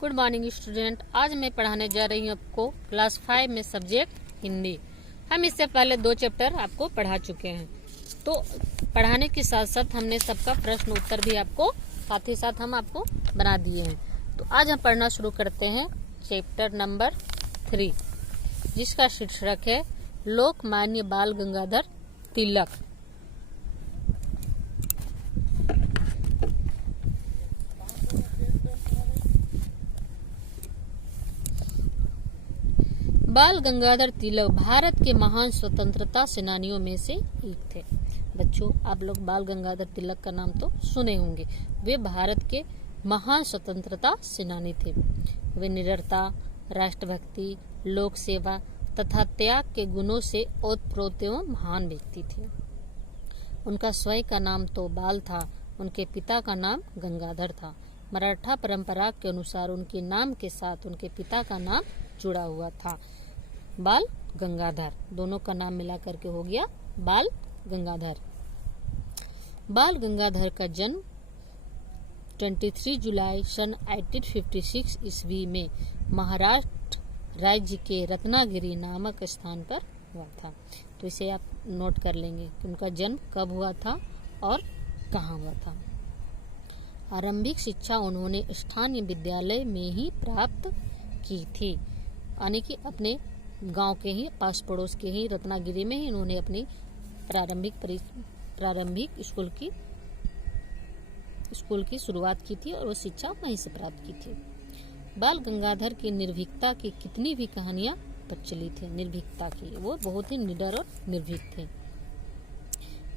Good morning student. आज मैं पढ़ाने जा रही हूँ आपको क्लास 5 में सब्जेक्ट हिंदी। हम इससे पहले 2 चैप्टर आपको पढ़ा चुके हैं, तो पढ़ाने के साथ साथ हमने सबका प्रश्न उत्तर भी आपको साथ ही साथ हम आपको बना दिए हैं। तो आज हम पढ़ना शुरू करते हैं चैप्टर नंबर 3, जिसका शीर्षक है लोकमान्य बाल गंगाधर तिलक। बाल गंगाधर तिलक भारत के महान स्वतंत्रता सेनानियों में से एक थे। बच्चों, आप लोग बाल गंगाधर तिलक का नाम तो सुने होंगे। वे भारत के महान स्वतंत्रता सेनानी थे। वे निडरता, राष्ट्रभक्ति, लोक सेवा तथा त्याग के गुणों से ओतप्रोत एवं महान व्यक्ति थे। उनका स्वयं का नाम तो बाल था, उनके पिता का नाम गंगाधर था। मराठा परंपरा के अनुसार उनके नाम के साथ उनके पिता का नाम जुड़ा हुआ था, बाल गंगाधर। दोनों का नाम मिला करके हो गया बाल गंगाधर। बाल गंगाधर का जन्म 23 जुलाई सन 1856 ईस्वी में महाराष्ट्र राज्य के रत्नागिरी नामक स्थान पर हुआ था। तो इसे आप नोट कर लेंगे कि उनका जन्म कब हुआ था और कहाँ हुआ था। आरंभिक शिक्षा उन्होंने स्थानीय विद्यालय में ही प्राप्त की थी, यानी कि अपने गांव के ही पास पड़ोस के ही रत्नागिरी में ही उन्होंने अपनी प्रारंभिक स्कूल की शुरुआत की थी और वो शिक्षा वहीं से प्राप्त की थी। बाल गंगाधर की निर्भीकता की कितनी भी कहानियां प्रचलित है। निर्भीकता की, वो बहुत ही निडर और निर्भीक थे।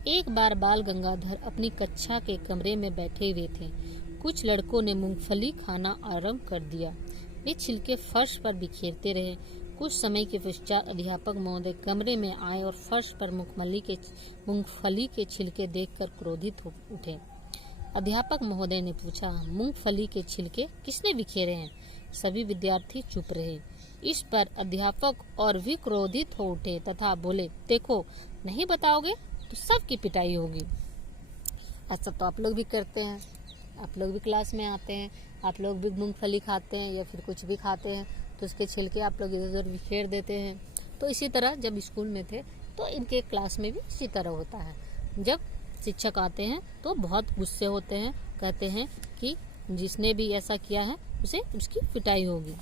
एक बार बाल गंगाधर अपनी कक्षा के कमरे में बैठे हुए थे। कुछ लड़कों ने मूंगफली खाना आरंभ कर दिया। वे छिलके फर्श पर बिखेरते रहे। कुछ समय के पश्चात अध्यापक महोदय कमरे में आए और फर्श पर मूंगफली के छिलके देखकर क्रोधित हो उठे। अध्यापक महोदय ने पूछा, मूंगफली के छिलके किसने बिखेरे हैं? सभी विद्यार्थी चुप रहे। इस पर अध्यापक और भी क्रोधित हो उठे तथा बोले, देखो, नहीं बताओगे तो सबकी पिटाई होगी। ऐसा तो आप लोग भी करते हैं, आप लोग भी क्लास में आते हैं, आप लोग भी मूंगफली खाते हैं या फिर कुछ भी खाते हैं तो उसके छिलके आप लोग इधर उधर बिखेर देते हैं। तो इसी तरह जब स्कूल में थे तो इनके क्लास में भी इसी तरह होता है। जब शिक्षक आते हैं तो बहुत गुस्से होते हैं, कहते हैं कि जिसने भी ऐसा किया है उसे उसकी पिटाई होगी।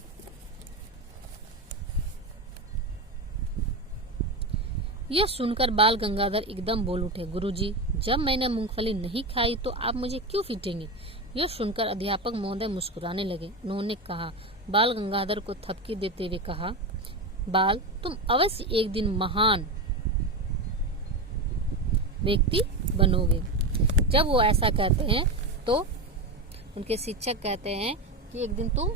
यह सुनकर बाल गंगाधर एकदम बोल उठे, गुरुजी, जब मैंने मूंगफली नहीं खाई तो आप मुझे क्यों पीटेंगे? यह सुनकर अध्यापक महोदय मुस्कुराने लगे। उन्होंने कहा, बाल गंगाधर को थपकी देते हुए कहा, बाल, तुम अवश्य एक दिन महान व्यक्ति बनोगे। जब वो ऐसा कहते हैं तो उनके शिक्षक कहते हैं कि एक दिन तुम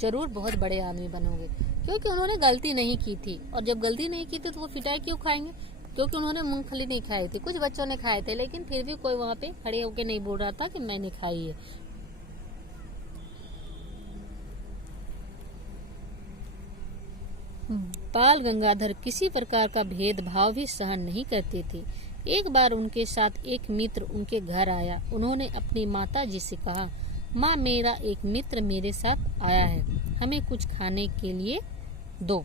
जरूर बहुत बड़े आदमी बनोगे, क्योंकि उन्होंने गलती नहीं की थी। और जब गलती नहीं की थी तो वो पिटाई क्यों खाएंगे? क्योंकि उन्होंने मूंगफली नहीं खाई थी। कुछ बच्चों ने खाए थे, लेकिन फिर भी कोई वहाँ पे खड़े होके नहीं बोल रहा था कि मैंने खाई है। बाल गंगाधर किसी प्रकार का भेदभाव भी सहन नहीं करते थे। एक बार उनके साथ एक मित्र उनके घर आया। उन्होंने अपनी माता जी से कहा, माँ, मेरा एक मित्र मेरे साथ आया है, हमें कुछ खाने के लिए दो।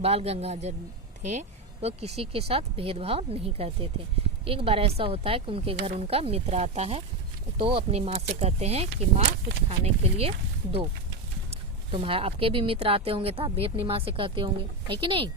बाल गंगाधर थे, वो किसी के साथ भेदभाव नहीं करते थे। एक बार ऐसा होता है कि उनके घर उनका मित्र आता है तो अपनी माँ से कहते हैं कि माँ, कुछ खाने के लिए दो। तुम्हारे आपके भी मित्र आते होंगे तो आप भी अपनी माँ से कहते होंगे, है कि नहीं?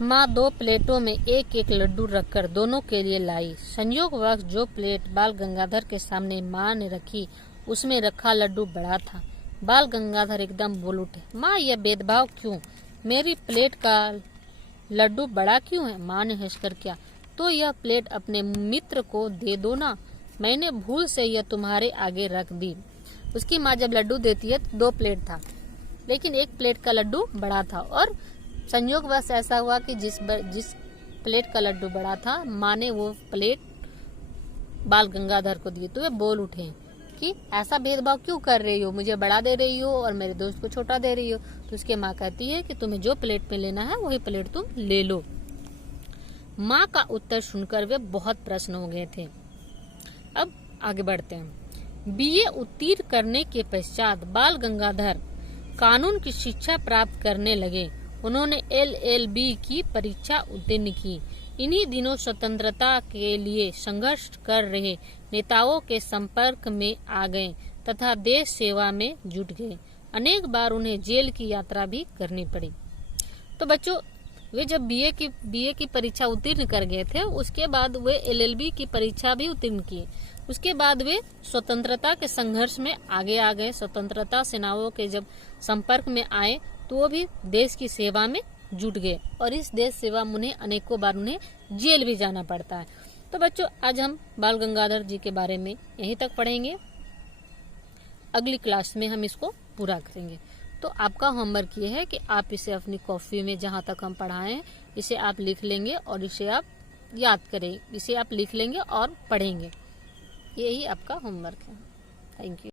माँ 2 प्लेटों में एक एक लड्डू रखकर दोनों के लिए लाई। संयोगवश जो प्लेट बाल गंगाधर के सामने माँ ने रखी, उसमें रखा लड्डू बड़ा था। बाल गंगाधर एकदम बोल उठे, माँ, यह भेदभाव क्यों? मेरी प्लेट का लड्डू बड़ा क्यों है? माँ ने हंसकर किया, तो यह प्लेट अपने मित्र को दे दो ना, मैंने भूल से यह तुम्हारे आगे रख दी। उसकी माँ जब लड्डू देती है तो 2 प्लेट था, लेकिन एक प्लेट का लड्डू बड़ा था और संयोग बस ऐसा हुआ कि जिस प्लेट का लड्डू बड़ा था, माँ ने वो प्लेट बाल गंगाधर को दी। तो वे बोल उठे कि ऐसा भेदभाव क्यों कर रही हो? मुझे बड़ा दे रही हो और मेरे दोस्त को छोटा दे रही हो। तो उसकी माँ कहती है कि तुम्हें जो प्लेट में लेना है वही प्लेट तुम ले लो। माँ का उत्तर सुनकर वे बहुत प्रसन्न हो गए थे। अब आगे बढ़ते हैं। बीए उत्तीर्ण करने के पश्चात बाल गंगाधर कानून की शिक्षा प्राप्त करने लगे। उन्होंने LLB की परीक्षा उत्तीर्ण की। इन्हीं दिनों स्वतंत्रता के लिए संघर्ष कर रहे नेताओं के संपर्क में आ गए तथा देश सेवा में जुट गए। अनेक बार उन्हें जेल की यात्रा भी करनी पड़ी। तो बच्चों, वे जब बीए की परीक्षा उत्तीर्ण कर गए थे, उसके बाद वे LLB की परीक्षा भी उत्तीर्ण किए। उसके बाद वे स्वतंत्रता के संघर्ष में आगे आ गए। स्वतंत्रता सेनाओं के जब संपर्क में आए तो वो भी देश की सेवा में जुट गए और इस देश सेवा में उन्हें अनेकों बार उन्हें जेल भी जाना पड़ता है। तो बच्चों, आज हम बाल गंगाधर जी के बारे में यहीं तक पढ़ेंगे। अगली क्लास में हम इसको पूरा करेंगे। तो आपका होमवर्क ये है कि आप इसे अपनी कॉपी में जहाँ तक हम पढ़ाए हैं इसे आप लिख लेंगे और इसे आप याद करें, इसे आप लिख लेंगे और पढ़ेंगे। यही आपका होमवर्क है। Thank you.